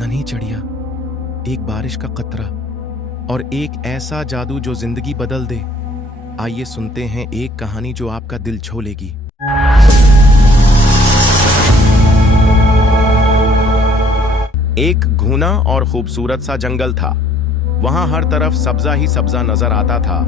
नन्ही चिड़िया, एक बारिश का कतरा और एक ऐसा जादू जो जिंदगी बदल दे। आइए सुनते हैं एक कहानी जो आपका दिल छू लेगी। एक घना और खूबसूरत सा जंगल था। वहां हर तरफ सब्जा ही सब्जा नजर आता था।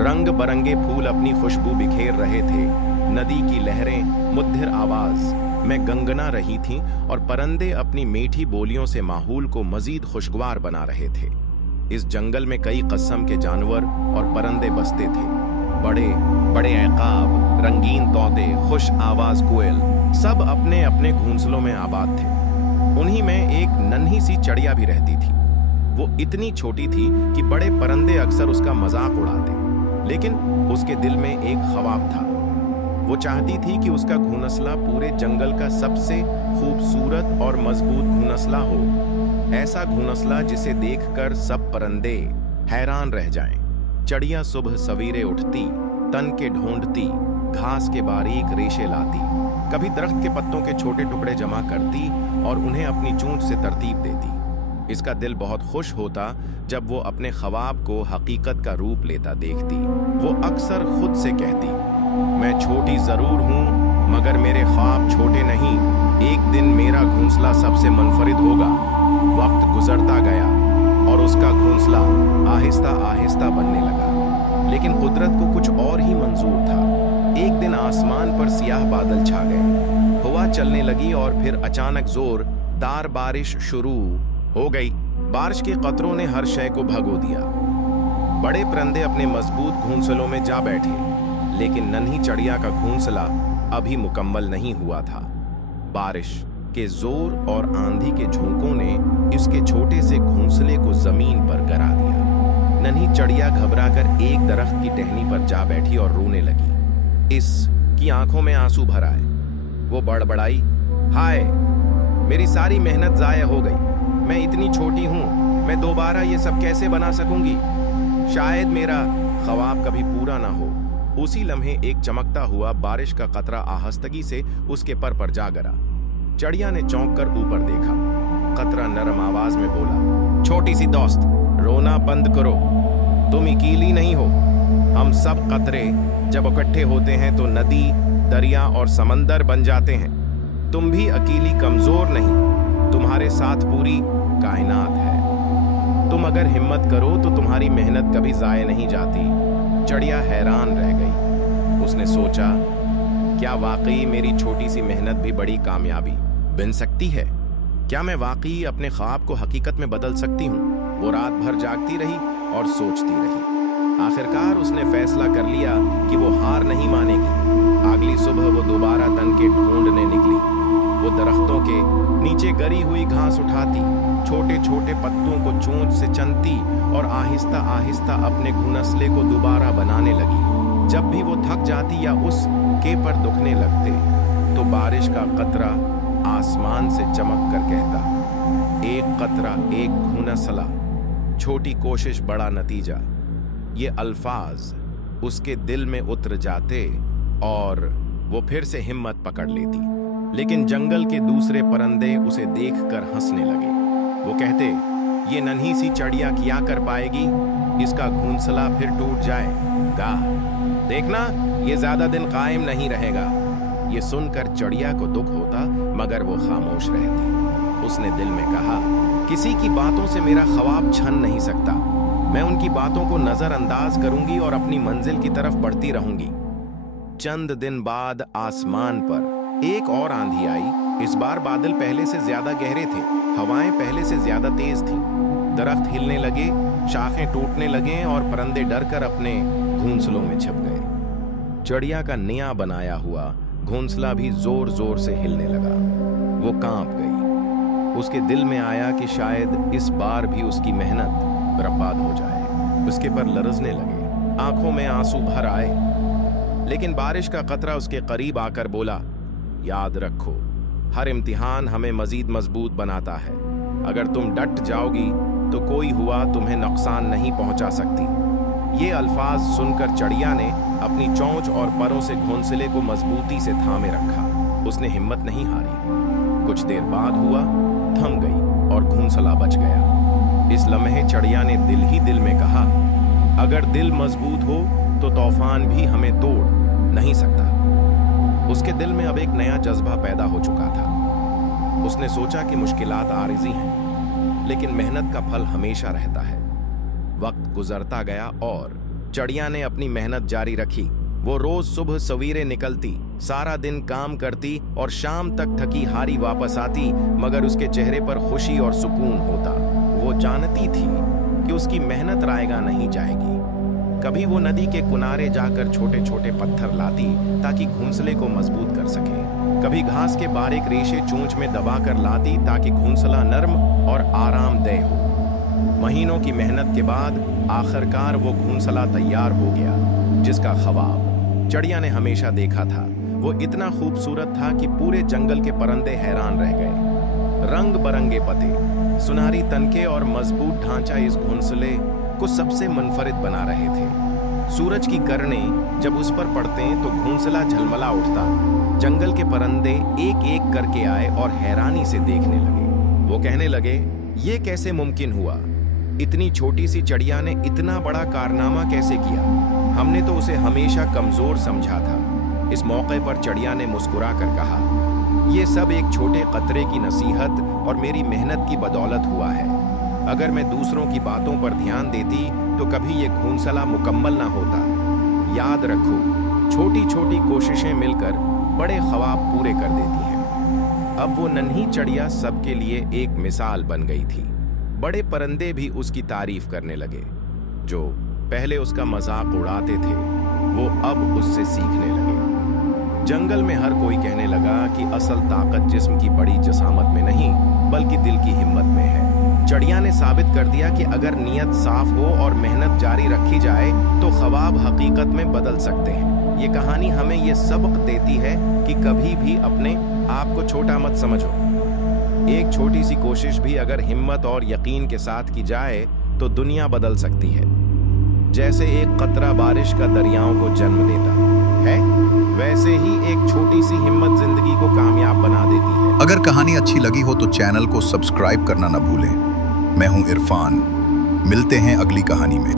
रंग बरंगे फूल अपनी खुशबू बिखेर रहे थे। नदी की लहरें मुद्दिर आवाज में गंगना रही थीं और परिंदे अपनी मीठी बोलियों से माहौल को मजीद खुशगवार बना रहे थे। इस जंगल में कई किस्म के जानवर और परिंदे बसते थे। बड़े बड़े ऐकाब, रंगीन तोते, खुश आवाज कोयल, सब अपने अपने घोंसलों में आबाद थे। उन्हीं में एक नन्ही सी चिड़िया भी रहती थी। वो इतनी छोटी थी कि बड़े परिंदे अक्सर उसका मजाक उड़ाते, लेकिन उसके दिल में एक ख्वाब था। वो चाहती थी कि उसका घोंसला पूरे जंगल का सबसे खूबसूरत और मजबूत घोंसला हो। ऐसा घोंसला जिसे देखकर सब परिंदे हैरान रह जाएं। चिड़िया सुबह सवेरे उठती, तन के ढूंढती, घास के बारीक रेशे लाती, कभी दरख्त के पत्तों के छोटे टुकड़े जमा करती और उन्हें अपनी चोंच से तरतीब देती। इसका दिल बहुत खुश होता जब वो अपने ख्वाब को हकीकत का रूप लेता देखती। वो अक्सर खुद से कहती, मैं छोटी जरूर हूं मगर मेरे ख्वाब छोटे नहीं। एक दिन मेरा घोंसला सबसे मुनफरिद होगा। वक्त गुजरता गया और उसका घोंसला आहिस्ता आहिस्ता बनने लगा, लेकिन कुदरत को कुछ और ही मंजूर था। एक दिन आसमान पर सियाह बादल छा गए, हवा चलने लगी और फिर अचानक जोरदार बारिश शुरू हो गई। बारिश के कतरों ने हर शय को भगो दिया। बड़े परिंदे अपने मजबूत घोंसलों में जा बैठे, लेकिन नन्ही चिड़िया का घोंसला अभी मुकम्मल नहीं हुआ था। बारिश के जोर और आंधी के झोंकों ने इसके छोटे से घोंसले को जमीन पर गिरा दिया। नन्ही चिड़िया घबराकर एक दरख्त की टहनी पर जा बैठी और रोने लगी। इसकी आंखों में आंसू भर आए। वो बड़बड़ाई, हाय, मेरी सारी मेहनत जाया हो गई। मैं इतनी छोटी हूं, मैं दोबारा ये सब कैसे बना सकूंगी? शायद मेरा ख्वाब कभी पूरा ना हो। उसी लम्हे एक चमकता हुआ बारिश का कतरा आहिस्तगी से उसके पर जा गिरा। चिड़िया ने चौंक कर ऊपर देखा। कतरा नरम आवाज में बोला, छोटी सी दोस्त, रोना बंद करो। तुम अकेली नहीं हो। हम सब कतरे जब इकट्ठे होते हैं तो नदी, दरिया और समंदर बन जाते हैं। तुम भी अकेली कमजोर नहीं, तुम्हारे साथ पूरी कायनात है। तुम अगर हिम्मत करो तो तुम्हारी मेहनत कभी जाया नहीं जाती। चिड़िया हैरान रह गई। उसने सोचा, क्या वाकई मेरी छोटी सी मेहनत भी बड़ी कामयाबी बन सकती है? क्या मैं वाकई अपने ख्वाब को हकीकत में बदल सकती हूँ? वो रात भर जागती रही और सोचती रही। आखिरकार उसने फैसला कर लिया कि वो हार नहीं मानेगी। अगली सुबह वो दोबारा तन के ढूंढने निकली। वो दरख्तों के नीचे गरी हुई घास उठाती, छोटे छोटे पत्तों को चोंच से चनती और आहिस्ता आहिस्ता अपने घोंसले को दोबारा बनाने लगी। जब भी वो थक जाती या उसके पर दुखने लगते तो बारिश का कतरा आसमान से चमक कर कहता, एक कतरा एक घोंसला, छोटी कोशिश बड़ा नतीजा। ये अल्फाज उसके दिल में उतर जाते और वो फिर से हिम्मत पकड़ लेती। लेकिन जंगल के दूसरे परिंदे उसे देखकर हंसने लगे। वो कहते, ये नन्ही सी चिड़िया क्या कर पाएगी? इसका घोंसला फिर टूट जाएगा। देखना, ये ज्यादा दिन कायम नहीं रहेगा। ये सुनकर चिड़िया को दुख होता, मगर वो खामोश रहती। उसने दिल में कहा, किसी की बातों से मेरा ख्वाब छन नहीं सकता। मैं उनकी बातों को नजरअंदाज करूंगी और अपनी मंजिल की तरफ बढ़ती रहूंगी। चंद दिन बाद आसमान पर एक और आंधी आई। इस बार बादल पहले से ज्यादा गहरे थे, हवाएं पहले से ज्यादा तेज थीं। दरख्त हिलने लगे, शाखें टूटने लगे और परिंदे डरकर अपने घोंसलों में छिप गए। चिड़िया का नया बनाया हुआ घोंसला भी जोर जोर से हिलने लगा। वो कांप गई। उसके दिल में आया कि शायद इस बार भी उसकी मेहनत बर्बाद हो जाए। उसके पर लरजने लगे, आंखों में आंसू भर आए। लेकिन बारिश का कतरा उसके करीब आकर बोला, याद रखो, हर इम्तिहान हमें मजीद मजबूत बनाता है। अगर तुम डट जाओगी तो कोई हुआ तुम्हें नुकसान नहीं पहुंचा सकती। ये अल्फाज सुनकर चिड़िया ने अपनी चोंच और परों से घोंसले को मजबूती से थामे रखा। उसने हिम्मत नहीं हारी। कुछ देर बाद हुआ, थम गई और घूंसला बच गया। इस लम्हे चड़िया ने दिल ही दिल में कहा, अगर दिल मजबूत हो तो तूफान भी हमें तोड़ नहीं सकता। उसके दिल में अब एक नया जज्बा पैदा हो चुका था। उसने सोचा कि मुश्किलात आरिज़ी हैं, लेकिन मेहनत का फल हमेशा रहता है। वक्त गुजरता गया और चड़िया ने अपनी मेहनत जारी रखी। वो रोज सुबह सवेरे निकलती, सारा दिन काम करती और शाम तक थकी हारी वापस आती, मगर उसके चेहरे पर खुशी और सुकून होता। वो जानती थी कि उसकी मेहनत रायगा नहीं जाएगी। कभी वो नदी के किनारे जाकर छोटे छोटे पत्थर लाती ताकि घोंसले को मजबूत कर सके। कभी घास के बारीक रेशे चोंच में दबाकर लाती ताकि घोंसला नर्म और आरामदेह हो। महीनों की मेहनत के बाद आखिरकार वो घोंसला तैयार हो गया, जिसका ख्वाब चड़िया ने हमेशा देखा था। वो इतना खूबसूरत था कि पूरे जंगल के परिंदे हैरान रह गए। रंग बरंगे पत्ते, सुनहरी तनके और मजबूत ढांचा इस घोंसले को सबसे मुनफरिद बना रहे थे। सूरज की किरणें जब उस पर पड़ते तो घोंसला झलमला उठता। जंगल के परिंदे एक एक करके आए और हैरानी से देखने लगे। वो कहने लगे, ये कैसे मुमकिन हुआ? इतनी छोटी सी चिड़िया ने इतना बड़ा कारनामा कैसे किया? हमने तो उसे हमेशा कमजोर समझा था। इस मौके पर चिड़िया ने मुस्कुरा कर कहा, ये सब एक छोटे कतरे की नसीहत और मेरी मेहनत की बदौलत हुआ है। अगर मैं दूसरों की बातों पर ध्यान देती तो कभी ये घोंसला मुकम्मल ना होता। याद रखो, छोटी छोटी कोशिशें मिलकर बड़े ख्वाब पूरे कर देती हैं। अब वो नन्ही चिड़िया सबके लिए एक मिसाल बन गई थी। बड़े परिंदे भी उसकी तारीफ करने लगे। जो पहले उसका मजाक उड़ाते थे, वो अब उससे सीखने लगे। जंगल में हर कोई कहने लगा कि असल ताकत जिस्म की बड़ी जसामत में नहीं, बल्कि दिल की हिम्मत में है। चिड़िया ने साबित कर दिया कि अगर नीयत साफ हो और मेहनत जारी रखी जाए तो ख्वाब हकीकत में बदल सकते हैं। ये कहानी हमें ये सबक देती है कि कभी भी अपने आप को छोटा मत समझो। एक छोटी सी कोशिश भी अगर हिम्मत और यकीन के साथ की जाए तो दुनिया बदल सकती है। जैसे एक कतरा बारिश का दरियाओं को जन्म देता है, वैसे ही एक छोटी सी हिम्मत जिंदगी को कामयाब बना देती है। अगर कहानी अच्छी लगी हो तो चैनल को सब्सक्राइब करना न भूलें। मैं हूं इरफान। मिलते हैं अगली कहानी में।